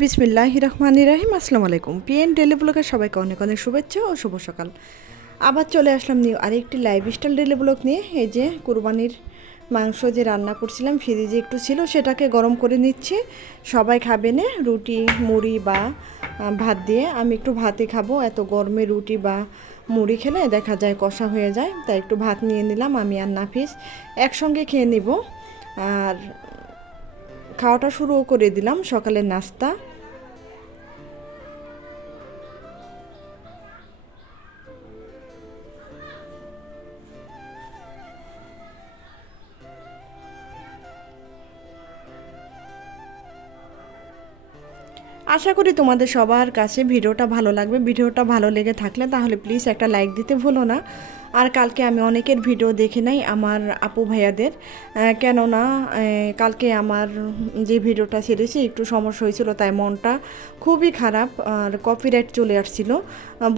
বিসমিল্লাহ রহমান রাহিম, আসসালামু আলাইকুম। পিএন ডেলি ব্লগের সবাইকে অনেক অনেক শুভেচ্ছা ও শুভ সকাল। আবার চলে আসলাম নিউ আরেকটি লাইভ স্টাইল ডেলি ব্লগ নিয়ে। এই যে কুরবানির মাংস যে রান্না করছিলাম, ফ্রিজে একটু ছিল, সেটাকে গরম করে নিচ্ছি। সবাই খাবে না, রুটি, মুড়ি বা ভাত দিয়ে। আমি একটু ভাতই খাব। এত গরমে রুটি বা মুড়ি খেলে দেখা যায় কষা হয়ে যায়। তাই একটু ভাত নিয়ে নিলাম, আমি আর নাফিস। একসঙ্গে খেয়ে নিব। আর খাওয়াটা শুরু করে দিলাম সকালের নাস্তা। আশা করি তোমাদের সবার কাছে ভিডিওটা ভালো লাগবে। ভিডিওটা ভালো লেগে থাকলে তাহলে প্লিজ একটা লাইক দিতে ভুলো না। আর কালকে আমি অনেকের ভিডিও দেখে নাই আমার আপু ভাইয়াদের। কেননা কালকে আমার যে ভিডিওটা ছেড়েছি, একটু সমস্যা হয়েছিল, তাই মনটা খুবই খারাপ, আর কপিরাইট চলে আসছিল।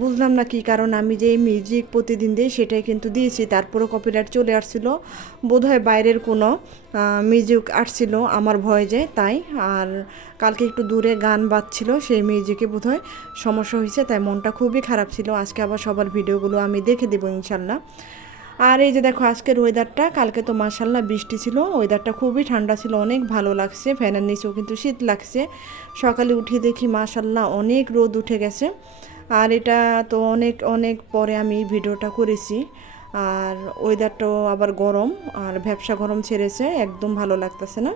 বুঝলাম না কি কারণ আমি যে মিউজিক প্রতিদিন দিই, সেটাই কিন্তু দিয়েছি, তারপরেও কপিরাইট চলে আসছিল। বোধহয় বাইরের কোনো মিউজিক আসছিল আমার ভয়েজে তাই, আর কালকে একটু দূরে গান বাজছিল, সেই মিউজিকে বোধহয় সমস্যা হয়েছে, তাই মনটা খুবই খারাপ ছিল। আজকে আবার সবার ভিডিওগুলো আমি দেখে দেবো, ইনশাল্লাহ। আর এই যে দেখো আজকের ওয়েদারটা কালকে তো মাসাল্লাহ বৃষ্টি ছিল ওয়েদারটা খুবই ঠান্ডা ছিল, অনেক ভালো লাগছে, ফ্যানের নিচেও কিন্তু শীত লাগছে। সকালে উঠে দেখি মাসাল্লাহ অনেক রোদ উঠে গেছে। আর এটা তো অনেক অনেক পরে আমি ভিডিওটা করেছি। আর ওয়েদারটাও আবার গরম, আর ব্যবসা গরম ছেড়েছে, একদম ভালো লাগতেছে না।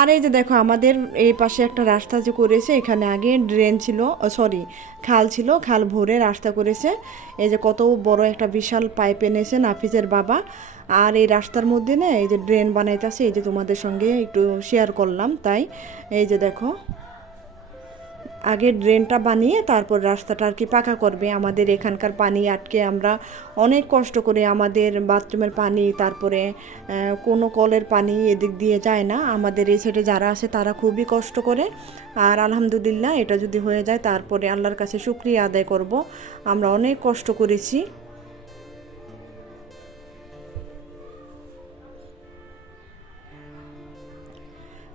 আর এই যে দেখো, আমাদের এই পাশে একটা রাস্তা যে করেছে, এখানে আগে ড্রেন ছিল সরি, খাল ছিল, খাল ভরে রাস্তা করেছে। এই যে কত বড় একটা বিশাল পাইপ এনেছে নাফিজের বাবা। আর এই রাস্তার মধ্যে না, এই যে ড্রেন বানাইতেছে, এই যে তোমাদের সঙ্গে একটু শেয়ার করলাম, তাই। এই যে দেখো আগে ড্রেনটা বানিয়ে তারপর রাস্তাটা আর কি পাকা করবে। আমাদের এখানকার পানি আটকে আমরা অনেক কষ্ট করে আমাদের বাথরুমের পানি, তারপরে কোনো কলের পানি এদিক দিয়ে যায় না। আমাদের এই সাইডে যারা আছে তারা খুবই কষ্ট করে। আর আলহামদুলিল্লাহ এটা যদি হয়ে যায় তারপরে আল্লাহর কাছে শুক্রিয়া আদায় করব। আমরা অনেক কষ্ট করেছি।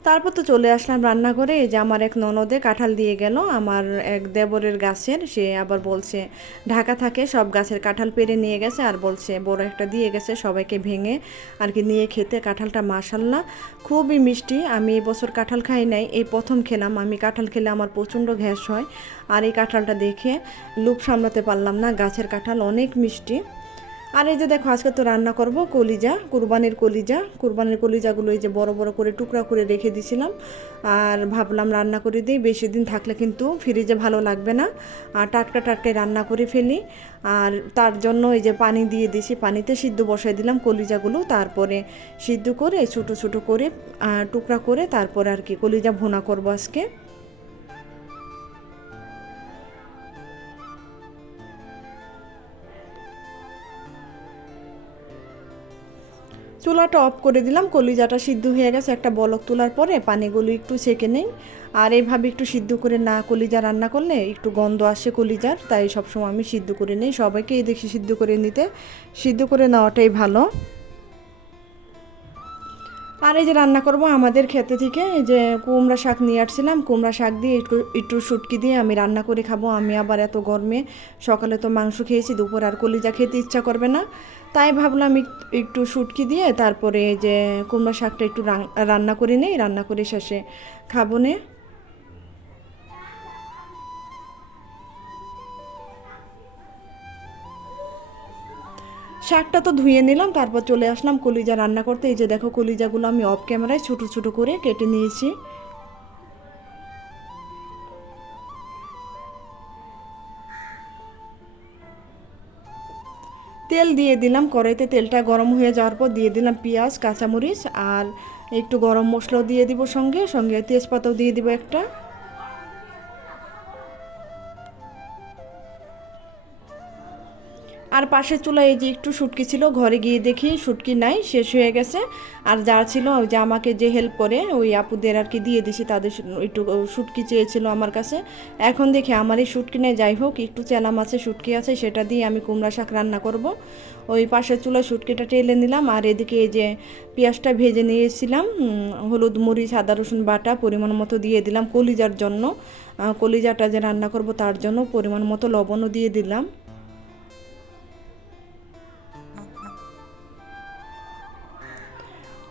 তারপর তো চলে আসলাম রান্নাঘরে, এই যে আমার এক ননদে কাঁঠাল দিয়ে গেল, আমার এক দেবরের গাছের, সে আবার বলছে, ঢাকা থাকে, সব গাছের কাঁঠাল পেরে নিয়ে গেছে, আর বলছে, বড় একটা দিয়ে গেছে, সবাইকে ভেঙে আর কি নিয়ে খেতে, কাঁঠালটা মাসাল্লাহ খুবই মিষ্টি, আমি এবছর কাঁঠাল খাই নাই, এই প্রথম খেলাম, আমি কাঁঠাল খেলে আমার প্রচণ্ড গ্যাস হয়, আর এই কাঁঠালটা দেখে লুপ সামলাতে পারলাম না, গাছের কাঁঠাল অনেক মিষ্টি। আর এই যে দেখো, আজকে তো রান্না করব কলিজা, কুরবানির কলিজা। কুরবানির কলিজাগুলো এই যে বড় বড় করে টুকরা করে রেখে দিছিলাম। আর ভাবলাম রান্না করে দিই, বেশি দিন থাকলে কিন্তু ফ্রিজে ভালো লাগবে না। আর টাটকা টাটকাই রান্না করে ফেলি। আর তার জন্য এই যে পানি দিয়ে দিছি, পানিতে সিদ্ধ বসাই দিলাম কলিজাগুলো। তারপরে সিদ্ধ করে, ছোটো ছোটো করে টুকরা করে তারপরে আর কি কলিজা ভুনা করব আজকে। চুলাটা অফ করে দিলাম, কলিজাটা সিদ্ধ হয়ে গেছে, একটা বলক তোলার পরে পানিগুলো একটু ছেঁকে নেই। আর এইভাবে একটু সিদ্ধ করে না, কলিজা রান্না করলে একটু গন্ধ আসে কলিজার, তাই সবসময় আমি সিদ্ধ করে নিই। সবাইকে এই দেখি সিদ্ধ করে নিতে। সিদ্ধ করে নেওয়াটাই ভালো। আর এই যে রান্না করব আমাদের খেতে থেকে, এই যে কুমড়া শাক নিয়ে আসছিলাম, কুমড়া শাক দিয়ে একটু একটু সুটকি দিয়ে আমি রান্না করে খাব। আমি আবার এত গরমে সকালে তো মাংস খেয়েছি, দুপুর আর কলিজা খেতে ইচ্ছা করবে না। তাই ভাবলাম একটু সুটকি দিয়ে তারপরে যে কুমড়া শাকটা একটু রান্না করে নেই, রান্না করে শেষে খাব নে। শাকটা তো ধুয়ে নিলাম, তারপর চলে আসলাম কলিজা রান্না করতে। এই যে দেখো কলিজাগুলো আমি অফ ক্যামেরায় ছোটো ছোটো করে কেটে নিয়েছি। তেল দিয়ে দিলাম কড়াইতে, তেলটা গরম হয়ে যাওয়ার পর দিয়ে দিলাম পেঁয়াজ, কাঁচামরিচ, আর একটু গরম মশলাও দিয়ে দিব সঙ্গে সঙ্গে তেজপাতাও দিয়ে দিব একটা। আর পাশের চুলায় এই যে একটু শুটকি ছিল, ঘরে গিয়ে দেখি শুটকি নাই, শেষ হয়ে গেছে। আর যা ছিল, ওই যে আমাকে যে হেল্প করে, ওই আপুদের আর কি দিয়ে দিছি, তাদের একটু শুটকি চেয়েছিল আমার কাছে। এখন দেখি আমার এই শুটকি নেই, যাই হোক, একটু চেলা মাছের শুটকি আছে, সেটা দিয়ে আমি কুমড়া শাক রান্না করব। ওই পাশের চুলায় শুটকিটা টেলে নিলাম, আর এদিকে এই যে পেঁয়াজটা ভেজে নিয়েছিলাম হলুদ, মরিচ, আদা, রসুন বাটা পরিমাণ মতো দিয়ে দিলাম কলিজার জন্য। কলিজাটা যে রান্না করব তার জন্য পরিমাণ মতো লবণও দিয়ে দিলাম।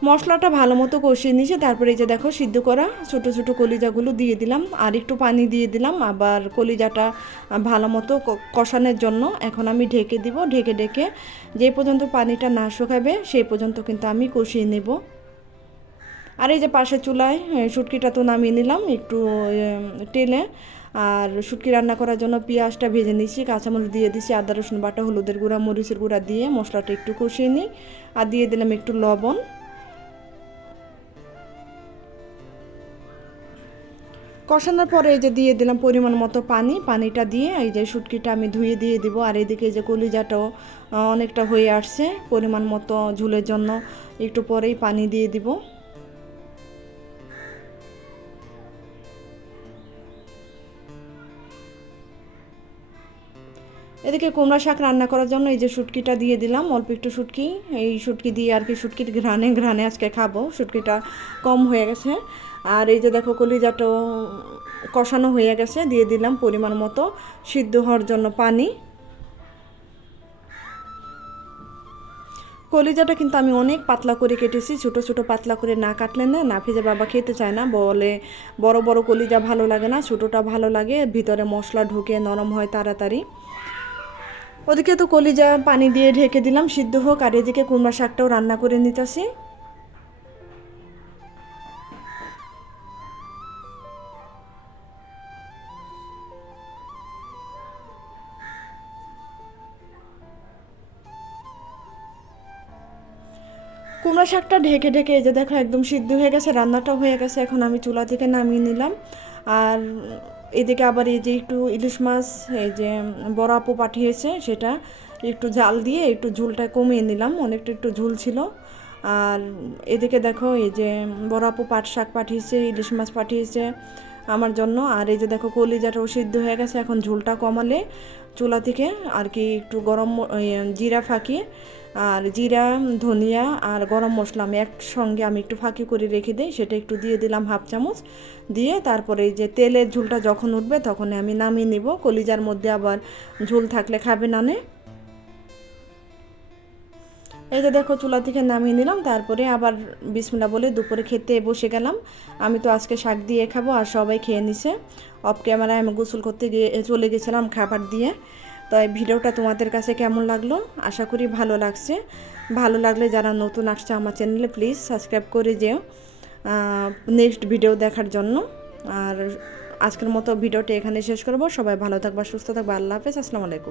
মশলাটা ভালো মতো কষিয়ে নিয়েছে, তারপরে এই যে দেখো সিদ্ধ করা ছোট ছোট কলিজাগুলো দিয়ে দিলাম, আর একটু পানি দিয়ে দিলাম, আবার কলিজাটা ভালো মতো কষানোর জন্য এখন আমি ঢেকে দিব, ঢেকে ঢেকে যে পর্যন্ত পানিটা না শুকাবে সেই পর্যন্ত কিন্তু আমি কষিয়ে নেব। আর এই যে পাশের চুলায় শুটকিটা তো নামিয়ে নিলাম, একটু তেলে, আর শুটকি রান্না করার জন্য পেঁয়াজটা ভেজে নিচ্ছি কাঁচামরিচ দিয়ে দিচ্ছি আদা রসুন বাটা, হলুদের গুঁড়া, মরিচের গুঁড়া দিয়ে মশলাটা একটু কষিয়ে নিই, আর দিয়ে দিলাম একটু লবণ। কষানোর পরে এই যে দিয়ে দিলাম পরিমাণ মতো পানি, পানিটা দিয়ে এই যে শুটকিটা আমি ধুয়ে দিয়ে দিব। আর এদিকে যে কলিজাটাও অনেকটা হয়ে আসছে, পরিমাণ মতো ঝুলের জন্য একটু পরেই পানি দিয়ে দিব। এদিকে কুমড়া শাক রান্না করার জন্য এই যে শুটকিটা দিয়ে দিলাম, অল্প একটু শুটকি। এই শুটকি দিয়ে আর কি শুটকির ঘ্রাণে ঘ্রাণে আজকে খাব। শুটকিটা কম হয়ে গেছে। আর এই যে দেখো কলিজাটাও কষানো হয়ে গেছে, দিয়ে দিলাম পরিমাণ মতো সিদ্ধ হওয়ার জন্য পানি। কলিজাটা কিন্তু আমি অনেক পাতলা করে কেটেছি, ছোট ছোট পাতলা করে না কাটলে না না ভেজে বাবা খেতে চায় না, বলে বড় বড় কলিজা ভালো লাগে না, ছোটোটা ভালো লাগে, ভিতরে মশলা ঢুকে নরম হয় তাড়াতাড়ি। ওদিকে তো কলিজা, পানি দিয়ে ঢেকে দিলাম, সিদ্ধ হোক, আর এদিকে কুমড়া শাকটাও রান্না করে নিতেছি। কুমড়া শাকটা ঢেকে ঢেকে এই যে দেখো, একদম সিদ্ধ হয়ে গেছে, রান্নাটাও হয়ে গেছে, এখন আমি চুলা থেকে নামিয়ে নিলাম। আর এদিকে আবার এই যে একটু ইলিশ মাছ, এই যে বড় আপু পাঠিয়েছে সেটা একটু জাল দিয়ে একটু ঝুলটা কমিয়ে নিলাম, অনেকটা একটু ঝুল ছিল। আর এদিকে দেখো এই যে বড় আপু পাট শাক পাঠিয়েছে, ইলিশ মাছ পাঠিয়েছে আমার জন্য। আর এই যে দেখো, কলিজাটাও সিদ্ধ হয়ে গেছে। এখন ঝোলটা কমালে চুলা থেকে আর কি একটু গরম জিরা ফাঁকিয়ে আর জিরা, ধনিয়া আর গরম মশলা আমি একসঙ্গে আমি একটু ফাঁকি করে রেখে দিই। সেটা একটু দিয়ে দিলাম হাফ চামচ। দিয়ে তারপরে এই যে তেলের ঝোলটা যখন উঠবে তখন আমি নামিয়ে নিব। কলিজার মধ্যে আবার ঝোল থাকলে খাবে না নে এই যে দেখো চুলা থেকে নামিয়ে নিলাম, তারপরে আবার বিসমিল্লা বলে দুপুরে খেতে বসে গেলাম। আমি তো আজকে শাক দিয়ে খাব আর সবাই খেয়ে নিছে। অফ ক্যামেরায় আমি গোসল করতে গিয়ে চলে গেছিলাম খাবার দিয়ে। তো এই ভিডিওটা তোমাদের কাছে কেমন লাগল? আশা করি ভালো লাগছে। ভালো লাগলে যারা নতুন আসছে আমার চ্যানেলে, প্লিজ সাবস্ক্রাইব করে যেও নেক্সট ভিডিও দেখার জন্য। আর আজকের মতো ভিডিওটি এখানে শেষ করব। সবাই ভালো থাকবা, সুস্থ থাকবা। আল্লাহ হাফেজ। আসসালামু আলাইকুম।